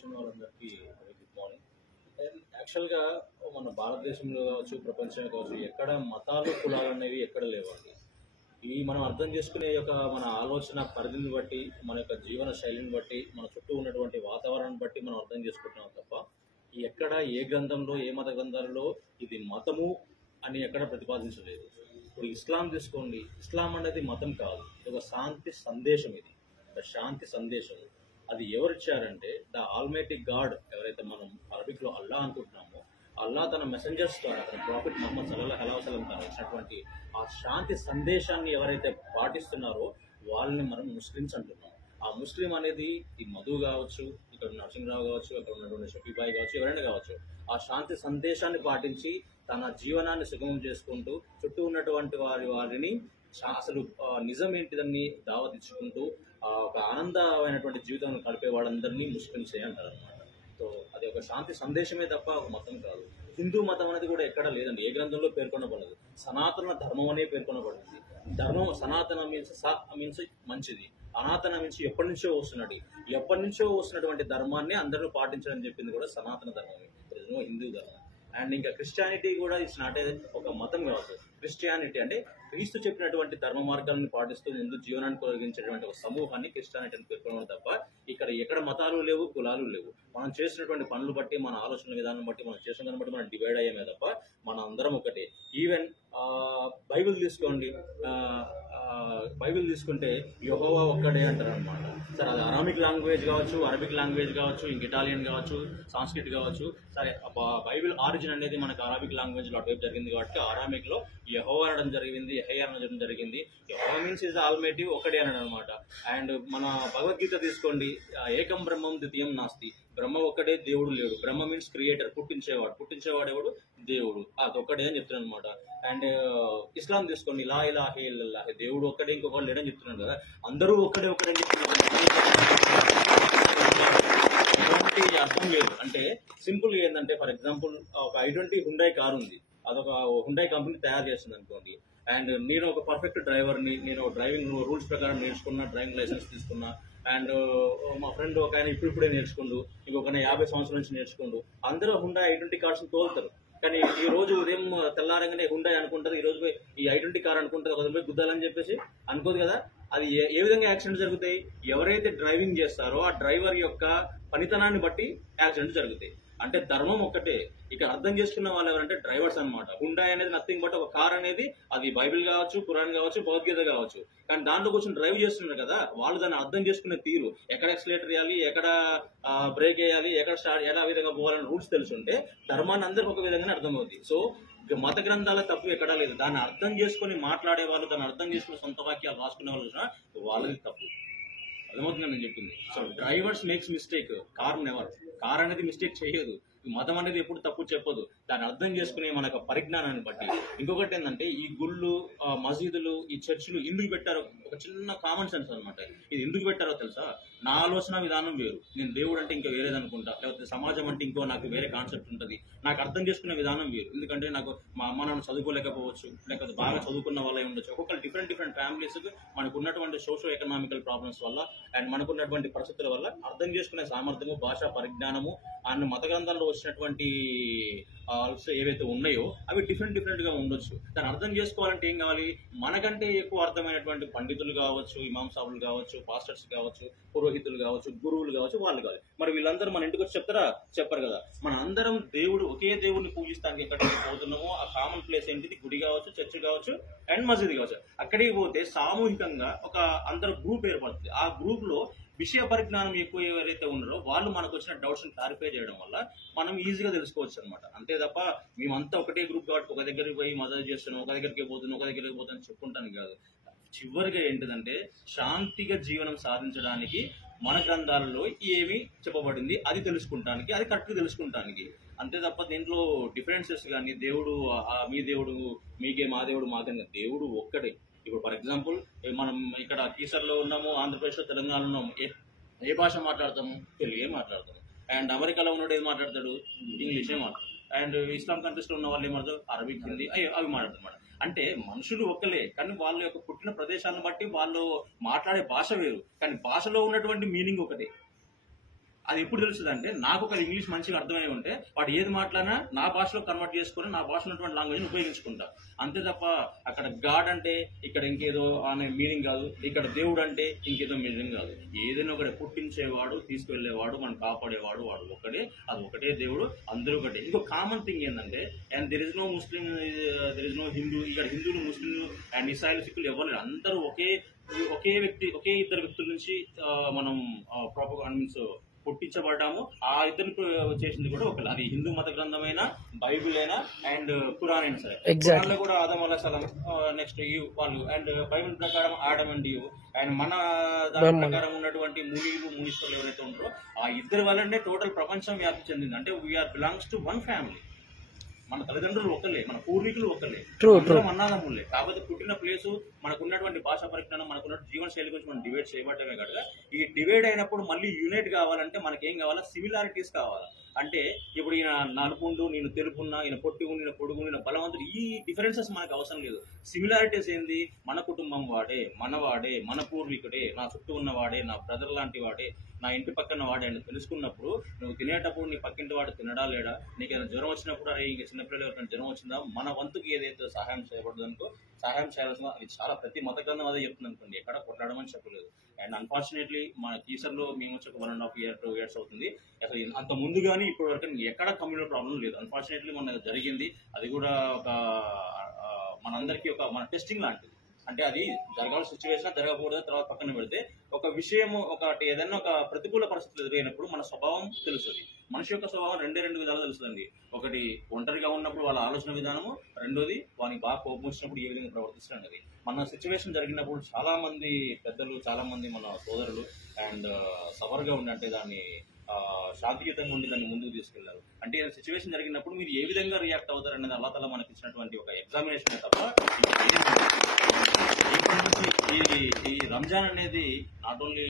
వచ్చిన వాళ్ళందరికీ good morning. యాక్చువల్గా మన భారతదేశంలో కావచ్చు, ప్రపంచంలో కావచ్చు, ఎక్కడ మతాలు కులాలు అనేవి ఎక్కడ లేవండి. ఇవి మనం అర్థం చేసుకునే యొక్క మన ఆలోచన పరిధిని బట్టి, మన యొక్క జీవన శైలిని బట్టి, మన చుట్టూ ఉన్నటువంటి వాతావరణం బట్టి మనం అర్థం చేసుకుంటున్నాం తప్ప ఎక్కడ ఏ గ్రంథంలో ఏ మత గ్రంథాలలో ఇది మతము అని ఎక్కడ ప్రతిపాదించలేదు. ఇప్పుడు ఇస్లాం తీసుకోండి, ఇస్లాం అనేది మతం కాదు, ఇది ఒక శాంతి సందేశం. ఇది ఒక శాంతి సందేశం. అది ఎవరు ఇచ్చారంటే ద ఆల్మైటీ గాడ్, ఎవరైతే మనం అరబిక్ లో అల్లా అనుకుంటున్నామో, అల్లా తన మెసెంజర్స్ ద్వారా, తన ప్రాఫిట్ ముహమ్మద్ సల్లల్లాహు అలైహి వసల్లం ద్వారా ఇచ్చినటువంటి ఆ శాంతి సందేశాన్ని ఎవరైతే పాటిస్తున్నారో వాళ్ళని మనం ముస్లిమ్స్ అంటున్నాం. ఆ ముస్లిం అనేది ఈ మధు కావచ్చు, ఇక్కడ నరసింహరావు కావచ్చు, అక్కడ ఉన్నటువంటి షఫీబాయి కావచ్చు, ఎవరైనా కావచ్చు, ఆ శాంతి సందేశాన్ని పాటించి తన జీవనాన్ని సుగమం చేసుకుంటూ చుట్టూ ఉన్నటువంటి వారిని అసలు నిజం ఏంటిదని దావతిచ్చుకుంటూ ఒక ఆనందమైనటువంటి జీవితాన్ని గడిపే వాళ్ళందరినీ ముస్లిమ్సే అంటారు అనమాట. సో అది ఒక శాంతి సందేశమే తప్ప ఒక మతం కాదు. హిందూ మతం అనేది కూడా ఎక్కడ లేదండి, ఏ గ్రంథంలో పేర్కొనబడదు. సనాతన ధర్మం అనే పేర్కొనబడింది. ధర్మం సనాతన మీన్స్ మంచిది, అనాతన మీన్స్ ఎప్పటి నుంచో వస్తున్నది. ఎప్పటి నుంచో వస్తున్నటువంటి ధర్మాన్ని అందరూ పాటించడం చెప్పింది కూడా సనాతన ధర్మమే, హిందూ ధర్మం. అండ్ ఇంకా క్రిస్టియానిటీ కూడా ఇట్స్ నాట్ ఒక మతం కాదు. క్రిస్టియానిటీ అంటే క్రీస్తు చెప్పినటువంటి ధర్మ మార్గాలను పాటిస్తూ ముందు జీవనాన్ని కొనసాగించేటువంటి ఒక సమూహాన్ని క్రిస్టియానిటీ అని పేర్కొనడం తప్ప ఇక్కడ ఎక్కడ మతాలు లేవు, కులాలు లేవు. మనం చేసినటువంటి పనులు బట్టి, మన ఆలోచన విధానం బట్టి, మనం చేసిన దాన్ని బట్టి మనం డివైడ్ అయ్యామే తప్ప మన అందరం ఒకటే. ఈవెన్ బైబిల్ తీసుకోండి, బైబిల్ తీసుకుంటే యెహోవా ఒక్కడే అంటారు అనమాట. సరే, అది అరామిక్ లాంగ్వేజ్ కావచ్చు, అరబిక్ లాంగ్వేజ్ కావచ్చు, ఇంక ఇటాలియన్ కావచ్చు, సాంస్క్రిట్ కావచ్చు. సరే, బైబిల్ ఆరిజిన్ అనేది మనకు అరబిక్ లాంగ్వేజ్ లో అటువైపు జరిగింది కాబట్టి అరామిక్ లో యెహోవా అనడం జరిగింది, యెహోవా అనడం జరిగింది. యెహోవా మీన్స్ ఇస్ ఆల్మైటీ, ఒకటే అనడం అనమాట. అండ్ మన భగవద్గీత తీసుకోండి, ఏకం బ్రహ్మం ద్వితీయం నాస్తి, బ్రహ్మ ఒక్కడే, దేవుడు లేడు. బ్రహ్మ మీన్స్ క్రియేటర్, పుట్టించేవాడు ఎవడు? దేవుడు. అది ఒక్కడే అని చెప్తున్నాను అనమాట. అండ్ ఇస్లాం తీసుకోండి, లా ఇలాహ ఇల్లల్లాహ్, దేవుడు ఒక్కడే, ఇంకొకటి లేడని చెప్తున్నాను కదా. అందరూ ఒక్కడే అని చెప్తున్నారు. ఎలాంటి అర్థం లేదు. అంటే సింపుల్ ఏంటంటే, ఫర్ ఎగ్జాంపుల్ ఒక i20 హుండాయ్ కార్ ఉంది, అదొక హుండాయ్ కంపెనీ తయారు చేస్తుంది అనుకోండి. అండ్ నేను ఒక పర్ఫెక్ట్ డ్రైవర్ని, నేను డ్రైవింగ్ రూల్స్ ప్రకారం నేర్చుకున్నా, డ్రైవింగ్ లైసెన్స్ తీసుకున్నా. అండ్ మా ఫ్రెండ్ ఒక ఆయన ఇప్పుడే నేర్చుకుండు, ఇంకొక 50 సంవత్సరాల నుంచి నేర్చుకుండు. అందరూ హుండా i20 కార్స్ తోలుతారు. కానీ ఈ రోజు ఉదయం తెల్లారంగానే హుండాయ్ అనుకుంటారు, ఈ రోజు ఈ i20 కార్ అనుకుంటారు, ఒక రోజు గుద్దాలని చెప్పేసి అనుకోదు కదా. అది ఏ విధంగా యాక్సిడెంట్స్ జరుగుతాయి? ఎవరైతే డ్రైవింగ్ చేస్తారో ఆ డ్రైవర్ యొక్క పనితనాన్ని బట్టి యాక్సిడెంట్స్ జరుగుతాయి. అంటే ధర్మం ఒక్కటే. ఇక్కడ అర్థం చేసుకున్న వాళ్ళు ఎవరంటే డ్రైవర్స్ అనమాట. హుండాయ్ అనేది నథింగ్ బట్ ఒక కార్ అనేది, అది బైబిల్ కావచ్చు, ఖురాన్ కావచ్చు, భగవద్గీత కావచ్చు. కానీ దాంట్లో కూర్చొని డ్రైవ్ చేస్తున్నారు కదా, వాళ్ళు దాన్ని అర్థం చేసుకునే తీరు, ఎక్కడ ఎక్సలేటర్ వేయాలి, ఎక్కడ బ్రేక్ వేయాలి, ఎక్కడ స్టార్ట్, ఎలా విధంగా పోవాలని రూల్స్ తెలుసుంటే ధర్మాన్ని అందరికి ఒక విధంగానే అర్థమవుతుంది. సో మత గ్రంథాల తప్పు ఎక్కడా లేదు. దాన్ని అర్థం చేసుకుని మాట్లాడే వాళ్ళు, దాన్ని అర్థం చేసుకుని సొంత వాక్యాలు రాసుకునే వాళ్ళు వాళ్ళది తప్పు. అర్థమవుతుందని నేను చెప్పింది. So drivers makes mistake, car never. Car అనేది మిస్టేక్ చేయదు. మతం అనేది ఎప్పుడు తప్పు చెప్పదు. దాన్ని అర్థం చేసుకునే మన పరిజ్ఞానాన్ని బట్టి. ఇంకొకటి ఏంటంటే, ఈ గుళ్ళు, మసీదులు, ఈ చర్చిలు ఎందుకు పెట్టారో ఒక చిన్న కామన్ సెన్స్ అనమాట. ఇది ఎందుకు పెట్టారో తెలుసా? నా ఆలోచన విధానం వేరు, నేను దేవుడు అంటే ఇంకా వేరేది అనుకుంటా, లేకపోతే సమాజం అంటే ఇంకో నాకు వేరే కాన్సెప్ట్ ఉంటుంది. నాకు అర్థం చేసుకునే విధానం వేరు. ఎందుకంటే నాకు మా అమ్మ నాన్న చదువుకోలేకపోవచ్చు, లేకపోతే బాగా చదువుకున్న వాళ్ళే ఉండొచ్చు. ఒక్కొక్కరు డిఫరెంట్ ఫ్యామిలీస్, మనకు ఉన్నటువంటి సోషో ఎకనామికల్ ప్రాబ్లమ్స్ వల్ల అండ్ మనకున్నటువంటి పరిస్థితుల వల్ల అర్థం చేసుకునే సామర్థ్యము, భాషా పరిజ్ఞానము అండ్ మత గ్రంథాల్లో వచ్చినటువంటి ఏవైతే ఉన్నాయో అవి డిఫరెంట్ గా ఉండొచ్చు. దాన్ని అర్థం చేసుకోవాలంటే ఏం కావాలి? మనకంటే ఎక్కువ అర్థమైనటువంటి పండితులు కావచ్చు, ఇమాం సాబులు కావచ్చు, పాస్టర్స్ కావచ్చు, పురోహితులు కావచ్చు, గురువులు కావచ్చు, వాళ్ళు కావాలి. మరి వీళ్ళందరూ మన ఇంటికి వచ్చి చెప్తారా? చెప్పరు కదా. మన అందరం ఒకే దేవుడిని పూజిస్తానికి ఎక్కడికి పోతున్నామో ఆ కామన్ ప్లేస్ ఏంటిది? గుడి కావచ్చు, చర్చ్ కావచ్చు అండ్ మసీదు కావచ్చు. అక్కడికి పోతే సామూహికంగా ఒక అందరూ గ్రూప్ ఏర్పడుతుంది. ఆ గ్రూప్ లో విషయ పరిజ్ఞానం ఎక్కువ ఎవరైతే ఉన్నారో వాళ్ళు మనకు వచ్చిన డౌట్స్ ని క్లారిఫై చేయడం వల్ల మనం ఈజీగా తెలుసుకోవచ్చు అనమాట. అంతే తప్ప మేమంతా ఒకటే గ్రూప్ కాబట్టి ఒక దగ్గరికి పోయి మదతు చేస్తున్నాం, ఒక దగ్గరికి పోతున్నాం, ఒక దగ్గరికి పోతాను చెప్పుకుంటాను కాదు. చివరిగా ఏంటిదంటే, శాంతిగా జీవనం సాధించడానికి మన గ్రంథాలలో ఏమి చెప్పబడింది అది తెలుసుకుంటానికి, అది కరెక్ట్గా తెలుసుకుంటానికి. అంతే తప్ప దీంట్లో డిఫరెన్సెస్ కానీ, దేవుడు మీ దేవుడు మీకే, మా దేవుడు మాకే, దేవుడు ఒక్కడే. ఇప్పుడు ఫర్ ఎగ్జాంపుల్ మనం ఇక్కడ కీసర్లో ఉన్నాము, ఆంధ్రప్రదేశ్లో, తెలంగాణలో ఉన్నాము. ఏ భాష మాట్లాడతాము? తెలుగే మాట్లాడతాము. అండ్ అమెరికాలో ఉన్నాడు ఏది మాట్లాడతాడు? ఇంగ్లీషే మాట్లాడతాడు. అండ్ ఇస్లాం కంట్రీస్లో ఉన్న వాళ్ళు ఏమాడతారు? అరబిక్, హిందీ అవి మాట్లాడతారు. అంటే మనుషులు ఒక్కలే, కానీ వాళ్ళ యొక్క పుట్టిన ప్రదేశాలను బట్టి వాళ్ళు మాట్లాడే భాష వేరు, కానీ భాషలో ఉన్నటువంటి మీనింగ్ ఒకటే. అది ఎప్పుడు తెలుస్తుంది అంటే నాకు ఒక ఇంగ్లీష్ మంచిగా అర్థమై ఉంటే వాడు ఏది మాట్లాడినా నా భాషలో కన్వర్ట్ చేసుకుని నా భాషలో ఉన్నటువంటి లాంగ్వేజ్ ఉపయోగించుకుంటా. అంతే తప్ప అక్కడ గాడ్ అంటే ఇక్కడ ఇంకేదో అనే మీనింగ్ కాదు, ఇక్కడ దేవుడు అంటే ఇంకేదో మీనింగ్ కాదు. ఏదైనా ఒకటి పుట్టించేవాడు, తీసుకెళ్లేవాడు, మనం కాపాడేవాడు వాడు ఒకటే, అది ఒకటే దేవుడు, అందరూ ఒకటే. ఇంకో కామన్ థింగ్ ఏంటంటే, and there is no Muslim, there is no Hindu. ఇక్కడ హిందువులు, ముస్లింలు అండ్ ఇస్రాయల్, సిక్కులు ఎవరు లేరు, అందరూ ఒకే వ్యక్తి, ఒకే ఇద్దరు వ్యక్తుల నుంచి మనం మీన్స్ పుట్టించబడ్డాము. ఆ ఇద్దరు చేసింది కూడా ఒకటి, అది హిందూ మత గ్రంథమైన బైబిల్ అయినా అండ్ ఖురాన్ అయినా సరే. ఖురాన్లో కూడా ఆదం అలైహిస్సలాం, నెక్స్ట్ ఈవ్ వాళ్ళు, అండ్ బైబిల్ ప్రకారం ఆడమ్ అండ్ ఈవ్, అండ్ మన దాని ప్రకారం ఉన్నటువంటి మునీశ్వరులు ఎవరైతే ఉంటారో ఆ ఇద్దరు వల్లనే టోటల్ ప్రపంచం వ్యాప్తి చెందింది. అంటే we are belongs to one family. మన తల్లిదండ్రులు ఒకళ్ళే, మన పూర్వీకులు ఒకళ్ళే, అన్నాదమ్ములే. కాకపోతే పుట్టిన ప్లేసు, మనకున్నటువంటి భాషా పరిజ్ఞానం, మనకున్న జీవన శైలి గురించి మనం డివైడ్ చేయబడ్డమే కదా. ఈ డివైడ్ అయినప్పుడు మళ్ళీ యూనిట్ కావాలంటే మనకేం కావాలా? సిమిలారిటీస్ కావాలా. అంటే ఇప్పుడు ఈయన నలుపుండు, నేను తెలుపున్నా, ఈయన పొట్టిగు, నేను పొడుగు, నేను బలవంతుడు, ఈ డిఫరెన్సెస్ మనకు అవసరం లేదు. సిమిలారిటీస్ ఏంది? మన కుటుంబం వాడే, మనవాడే, మన పూర్వీకుడే, నా చుట్టూ ఉన్నవాడే, నా బ్రదర్ లాంటి వాడే, నా ఇంటి పక్కన వాడే అని తెలుసుకున్నప్పుడు నువ్వు తినేటప్పుడు నీ పక్కింటి వాడు తినడా లేడా, నీకు ఏదైనా జ్వరం వచ్చినప్పుడు అరే ఇంక చిన్నపిల్లలు ఎవరైనా జ్వరం వచ్చిందా, మన వంతుకి ఏదైతే సహాయం చేయబడదు అనుకో, సహాయం చేయాల్సిన అది చాలా ప్రతి మత గ్రంథం అదే చెప్తుంది అనుకోండి, ఎక్కడ కొట్లాడమని చెప్పలేదు. అండ్ అన్ఫార్చునేట్లీ మన టీచర్లో మేము వచ్చి 1.5 years 2 years అవుతుంది. అసలు అంత ముందు కానీ ఇప్పుడు వరకు ఎక్కడ కమ్యూనల్ ప్రాబ్లం లేదు. అన్ఫార్చునేట్లీ మొన్న జరిగింది, అది కూడా ఒక మనందరికీ ఒక మన టెస్టింగ్ లాంటిది. అంటే అది జరగాల్సిన సిచ్యువేషన్ జరగకూడదు, తర్వాత పక్కన పెడితే ఒక విషయము, ఒకటి ఏదైనా ఒక ప్రతికూల పరిస్థితులు ఎదురైనప్పుడు మన స్వభావం తెలుస్తుంది. మనిషి యొక్క స్వభావం రెండు విధాలు తెలుస్తుందండి. ఒకటి ఒంటరిగా ఉన్నప్పుడు వాళ్ళ ఆలోచన విధానము, రెండోది వానికి బాగా కోపం వచ్చినప్పుడు ఏ విధంగా ప్రవర్తిస్తున్నది. మన సిచ్యువేషన్ జరిగినప్పుడు చాలా మంది పెద్దలు, చాలా మంది మన సోదరులు అండ్ సవర్గా ఉండి, అంటే దాన్ని శాంతియుతంగా ఉండి దాన్ని ముందుకు తీసుకెళ్లారు. అంటే సిచ్యువేషన్ జరిగినప్పుడు మీరు ఏ విధంగా రియాక్ట్ అవుతారు అనేది అల్లాహ్ తాలా మనకి ఇచ్చినటువంటి ఒక ఎగ్జామినేషన్ తప్ప ఈ రంజాన్ అనేది నాట్ ఓన్లీ